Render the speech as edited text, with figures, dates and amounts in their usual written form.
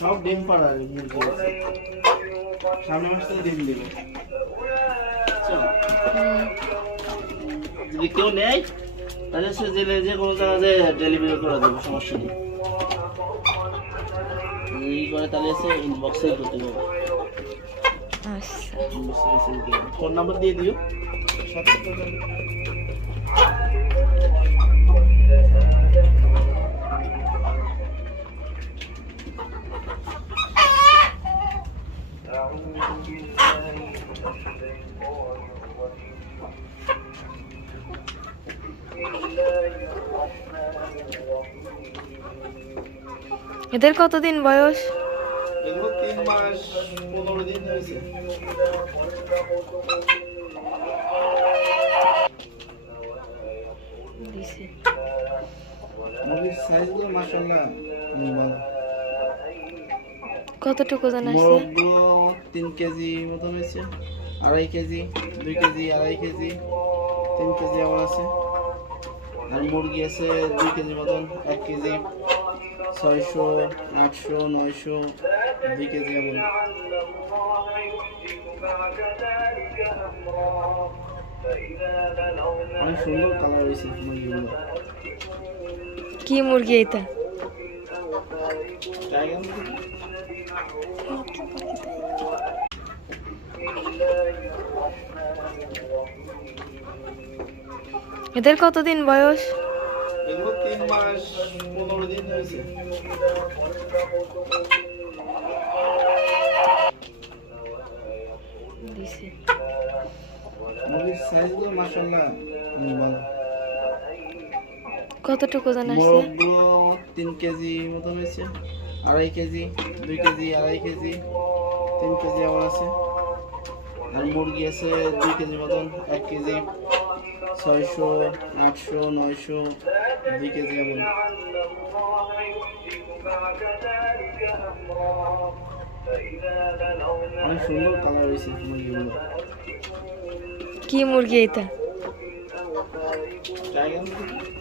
সব ডিম পাড়া মুরগি আছে, সামনে মাস থেকে ডিম দেবে। যদি কেউ নেয় তাহলে সে জেলে যে কোনো জায়গায় ডেলিভারি করে দেবো, সমস্যা নেই। এই করে তাহলে সে ইনবক্সে করতে হবে। ফোন নাম্বার দিয়ে দিও। এদের কতদিন বয়স? এগুলো 3 মাস 15 দিন হয়েছে। মুরগির সাইজগুলো মাশাআল্লাহ ভালো। কতটুকু ওজন আছে? মোরগগুলো 3 কেজি মতন হয়েছে, 2.5 কেজি, 2 কেজি, 2.5 কেজি, 3 কেজি আবার আছে। আর মুরগি আছে 2 কেজি মতন, 1 কেজি, 600, 800, 900, 2 কেজি এমন। অনেক সুন্দর কালার হয়েছে মুরগিগুলো। কি মুরগি এটা? টাইগার মুরগি। এদের কতদিন বয়স? এগুলো 3 মাস 15 দিন হয়েছে। মুরগির সাইজগুলো মাশাআল্লাহ ভালো। কতটুকু ওজন আছে? মোরগগুলো 3 কেজি মতন হয়েছে, 2.5 কেজি, 2 কেজি, 2.5 কেজি, 3 কেজি আবার আছে। আর মুরগি আছে 2 কেজি মতন, 1 কেজি, 600, 800, 900, 2 কেজি এমন। অনেক সুন্দর কালার হয়েছে মুরগিগুলো। কি মুরগি এটা? টাইগার মুরগি।